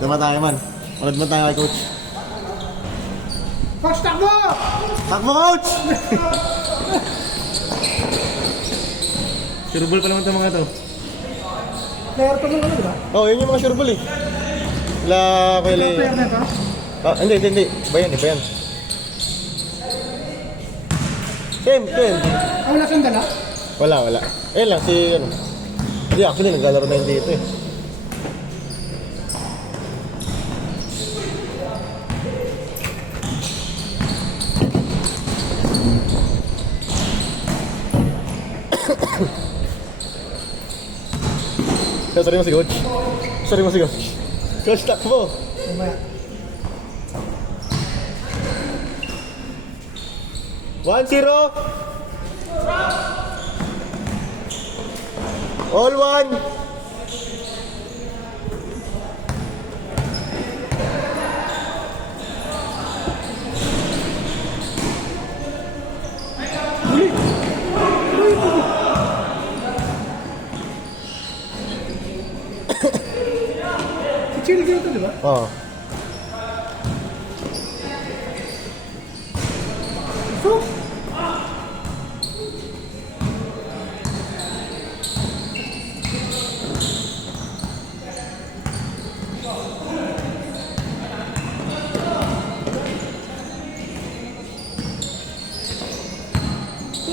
Dama tayo man. Ulit mo tayo kay coach. Coach, takbo! Takbo, coach! Sureball pa naman itong mga to. Player pa naman, di ba? Oh, yun yung mga sureball eh. Wala pwede. Player na ito? Ah, hindi. Iba yan. Same. Ah, wala siyang dala? Wala. Eh lang, si ano. Hindi, actually, naglalaro na yun dito eh. Sorry mo si coach. Coach, takbo. Mamaya. 1-0. All one. Si Chill dito, di ba? Oh. So,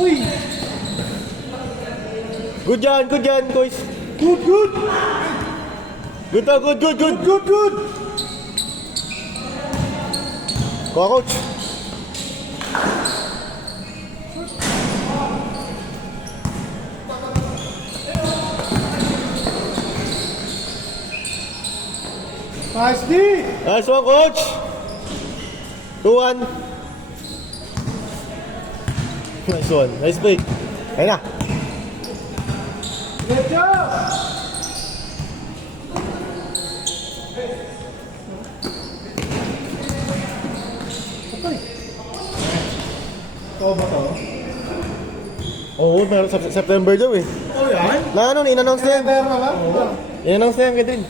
uy! Good yan, guys. Good! Good. Kuha, coach. Nice D! Nice one, coach. 2-1. Nice one. Nice break. Ayun na. Good job! Okay. Ito ba to? Oo, meron sa September daw eh. Oh, yan? Na ano, in-announce na yan. Pera na ba? In-announce na yan, Kedrin.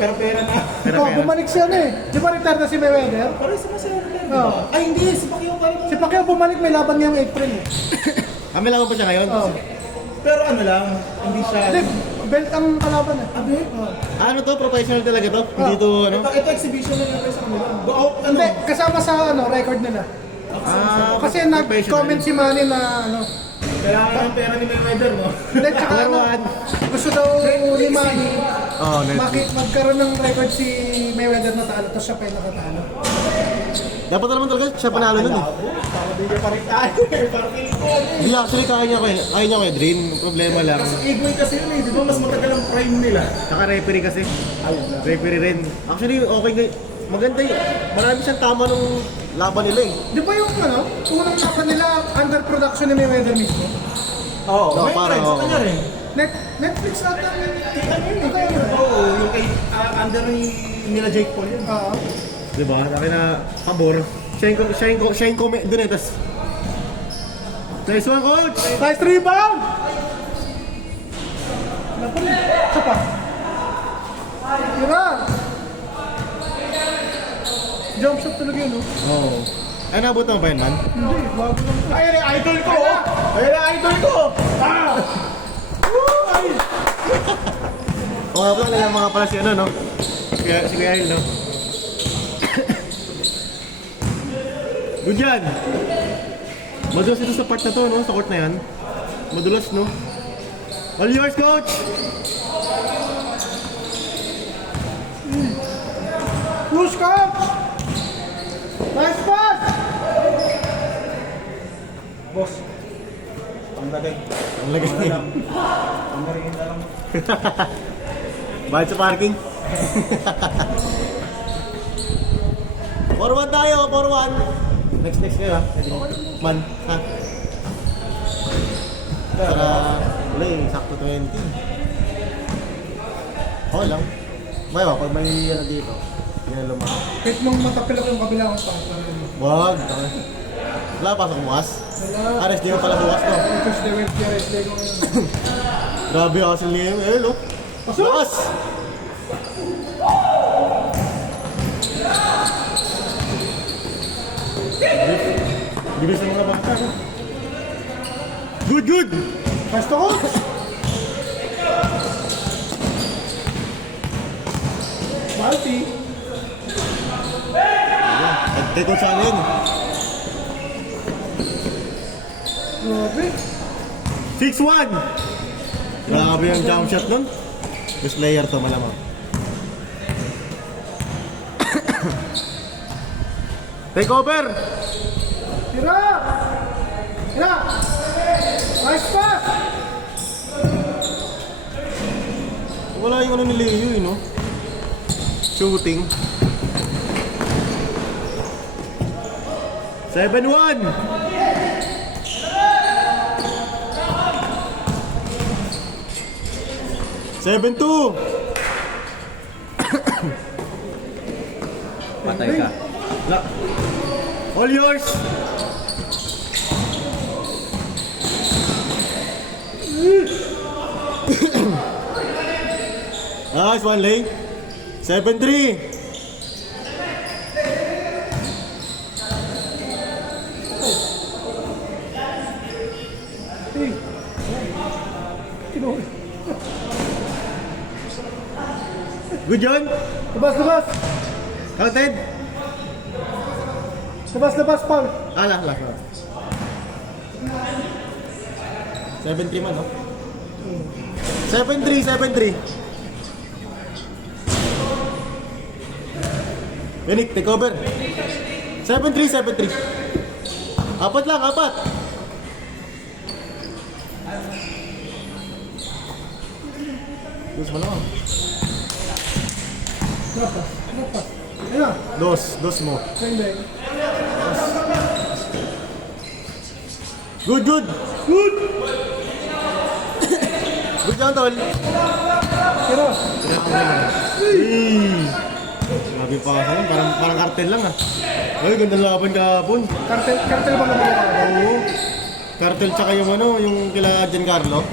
Pero pera na. Ito, bumalik siya na eh. Di ba retire na si Mayweather? Parang sama sa Oo. Ay, hindi. Si Pacquiao pa rin. Si Pacquiao bumalik, may laban ngayong April eh. Kami lang pa siya ngayon. Oo. Pero ano lang, hindi siya... Hindi, belt ang kalaban eh. Abi? Ano to? Professional talaga to? Hindi to ano? Ito exhibition na lang sa kanila. Ano? Hindi, kasama sa record nila. Kasi nag-comment si Manny na ano. Kailangan ng pera ni Mayweather, no? Hindi, tsaka ano, gusto daw ni Manny Oh, magkaroon ng record si Mayweather na talo, tapos siya pa yung nakatalo. Dapat naman talaga siya panalo nun eh. Para di niya pa rin tayo. Parang Hindi, actually kaya niya ko eh, Drin. Problema lang. Igoy kasi yun eh. Di ba mas matagal ang prime nila? Saka referee kasi. Referee rin. Actually, okay guys. Maganda yun. Marami siyang tama nung laban nila eh. Di ba yung ano, unang laban nila under production ni Mayweather mismo? Oo. No, May parang, prime sa oo. kanya rin. Netflix ata yung Oo, yung kay under ni nila Jake Paul yun. Oo. Diba? Akin na pabor. Siya yung comment dun eh. Tas, nice one, coach! Nice rebound! Napun, isa pa. Diba? Jump shot talaga yun, no? Oo. Ay, nabot mo ba yun, man? Hindi, bago lang ito. Ayun ang idol ko! Ayun ang idol ko! Ah! Ay! Oo nga pala, mga pala si ano, no? Si Kuya Il, no? Good yan! Madulas ito sa part na to, no? Sa court na yan. Madulas, no? All yours, coach! Push, coach! Nice pass! Boss, ang lagay. Ang lagay niya. Ang marihin na lang. Bayad sa parking. 4-1 tayo, 4-1. Next kayo ha. Man, ha? Para, wala eh, sakto 20. Oo lang. Mayo, pag may ano dito, hindi na lumaki. Kahit mong matapilak yung kabilang pa. Wag. Wala, pasok bukas. Wala. Ares, di mo pala bukas to. Push the wave, PRS day ko ngayon. Grabe ako sa liyo. Eh, lo. Pasok! Bukas! Bilis ng mga bata, no? Good, good! Basta coach! Malti. Take out sa akin. Grabe. 6-1! Grabe yung jump shot nun. Best player to, malamang. Take over! Tira! Tira! Nice pass! Wala yung ano ni Leo, no? Shooting. 7-1! Seven-two! Patay ka. All yours! Nice one, Lay. 7-3. Hey. Kinuha. Good, John. Labas, labas! Counted. Labas, labas, Paul! Last. 7-3 man, no? 7-3. Yannick, take over. 7-3. Apat lang. Dos mo lang. Lapas, lapas. Ayan. Dos mo. Bang, bang. Good. Good yan, tol. Tira! Grabe pa ka sa'yo. Parang kartel lang, ah. Ay, ganda laban kahapon. Kartel ba naman ako? Oo. Kartel tsaka yung ano, yung kila Giancarlo.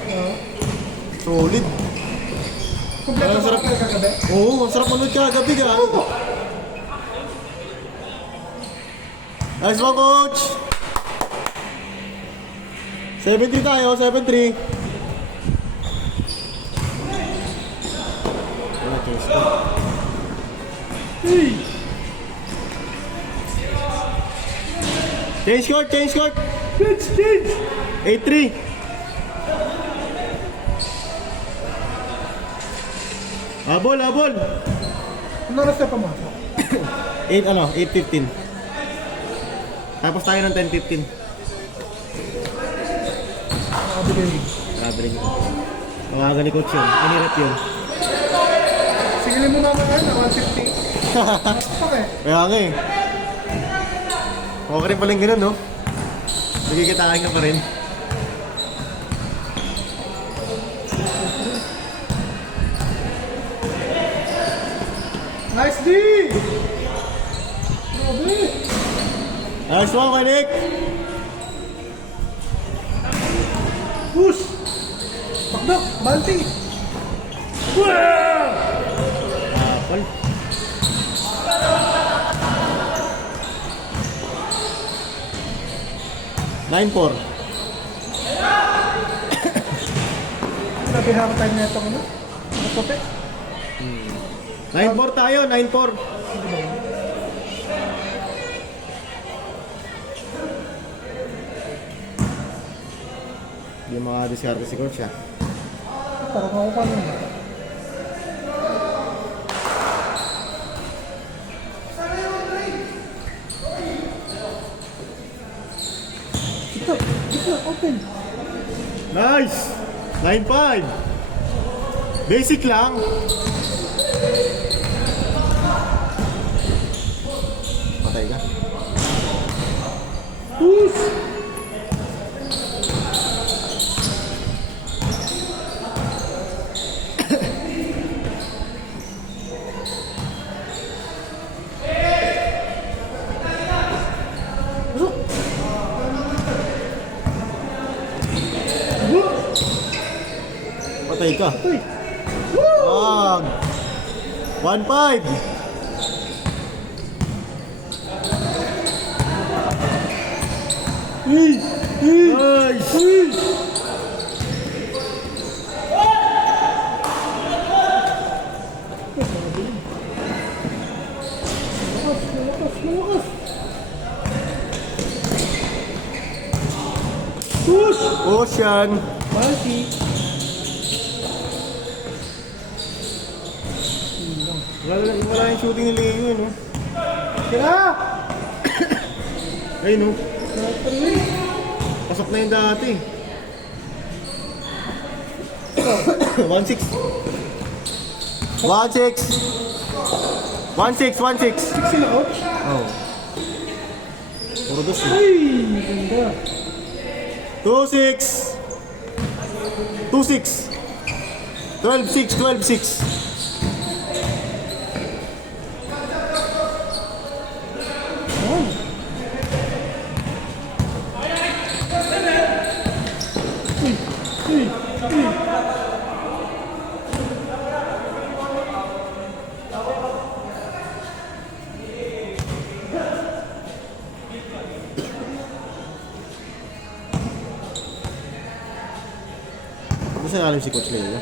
Solid. Kompleto Ang ba sarap. kayo kagabi? Oo, ang sarap manood kagabi ka. Nice one, coach. 7-3 tayo, 7-3. Wala, change ko. Change court. Change! 8-3. Habol. Ano oras na pumasok? 8:15. Tapos tayo ng 10:15. Nakabigay. Grabe rin yun. Tawagan ni coach yun. Inirap yun. Sigilin mo naman yan, 150. Okay. Kaya nga eh. Okay rin palang ganun, no? Nagkikitaan ka pa rin. Nice D! Grabe! Nice one, Kanik! Push! Bakbak! Balti! Apple. Nine four. Grabe hama tayo na ito, ano? Nakapote? 9-4 tayo, 9-4. Hindi makadiskarte si coach, ah. Parang ako pa nun. Ito, open. Nice! 9-5. Basic lang. Patay ka. Push! Patay ka. Uy! Wag. 1-5. Nice! Push! Ocean! Multi. Wala yung shooting ni Leo, no? Tira! Ayun, no? Three. Pasok na yung dati. 1-6. 1-6. 1-6. Six sila, coach. Oh. Puro dos, eh. Ay, ganda. 2-6. 2-6. 12-6. 12-6. Ano sa alam si Coach Leo?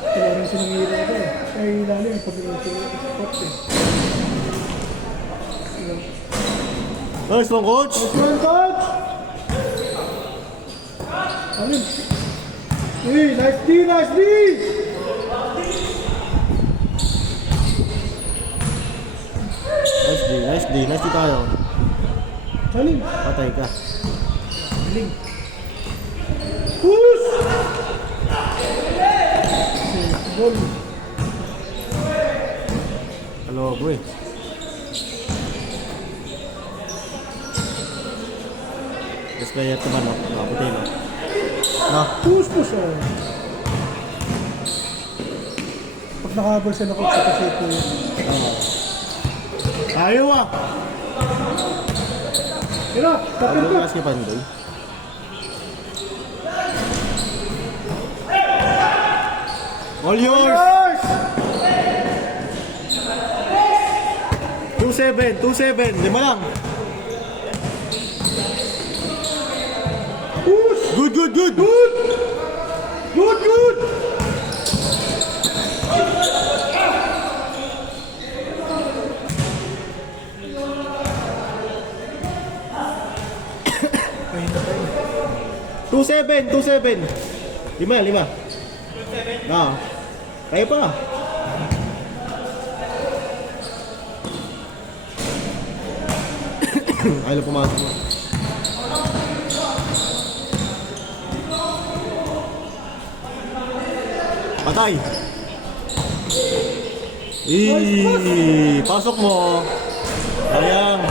Wala rin sinangira ko eh. Ay, ilalim. Pag-iwan ko yung spot eh. Nice one, Coach! Run, coach! Alin? Hey, nice D, nice D! Nice D, nice D. Nice D tayo. Alin? Patay ka. Alin? Push! Ball. Hello, boy. Just player to man, no? Nakaputi, no? No? Push, push, oh. Pag nakahabol sila coach sa kasi ito yun. Ayaw ah! Tira, tapin Ayaw ka. kasi Pandoy. All yours! Yours! 2-7, 2-7. 5 lang. Push! Good, good, good! Good! Good, good! Two seven. 5. Ah. Kaya pa. Ayaw pumasok mo. Patay. Pasok mo. Sayang.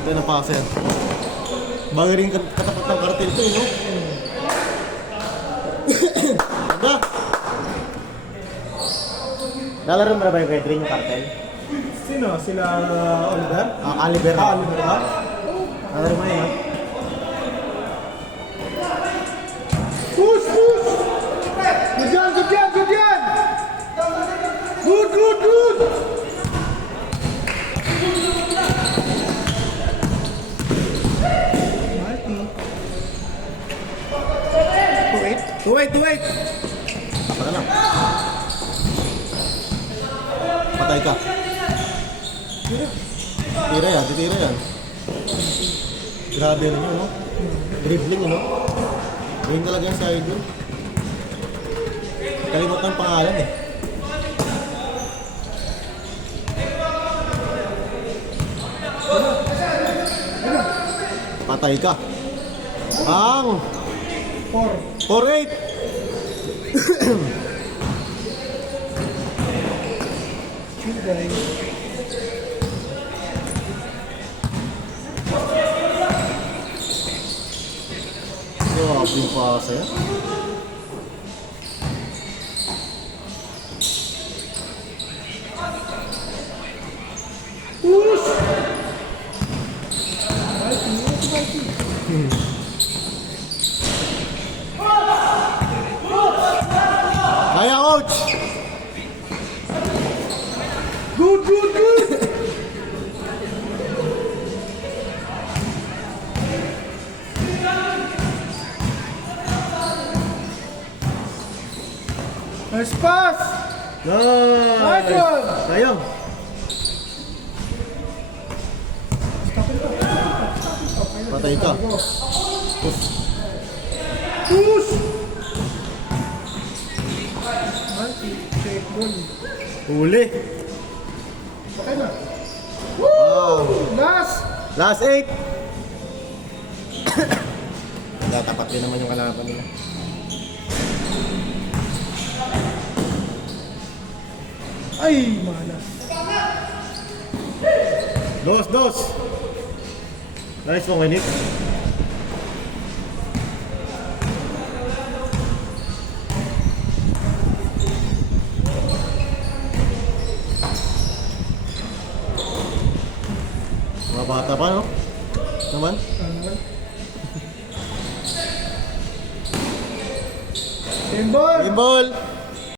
Ito na passer. Bagay rin katapat ng kartel ito, no? Ganda. Lalaro mo na ba yung kay Dring yung kartel? Sino? Sila Oliver? Oliver. Oliver ba? Lalaro mo na yan. Push, push! Good yan, good yan, good yan! Good, good, good! Wait. Baka lang. Patay ka. Titira yan. Grabe rin yun, no? Dribbling, no? Ngayon talaga yung side yun. Kalimot ng pangalan, eh. Patay ka. Ang 4-8. Chill guys. Grabe yung pasa yan. Push! Kaya, coach! Good, good, good! Nice pass! Nice! Nice one! Sayang. Patay ka. Push! Check goal. Huli. Okay na. Wow. Last! Last 8. Tapat din naman yung kalaban nila. Ay, malas. Dos. Nice one, Nick. Mga bata pa, no? Naman? Game ball! Game ball!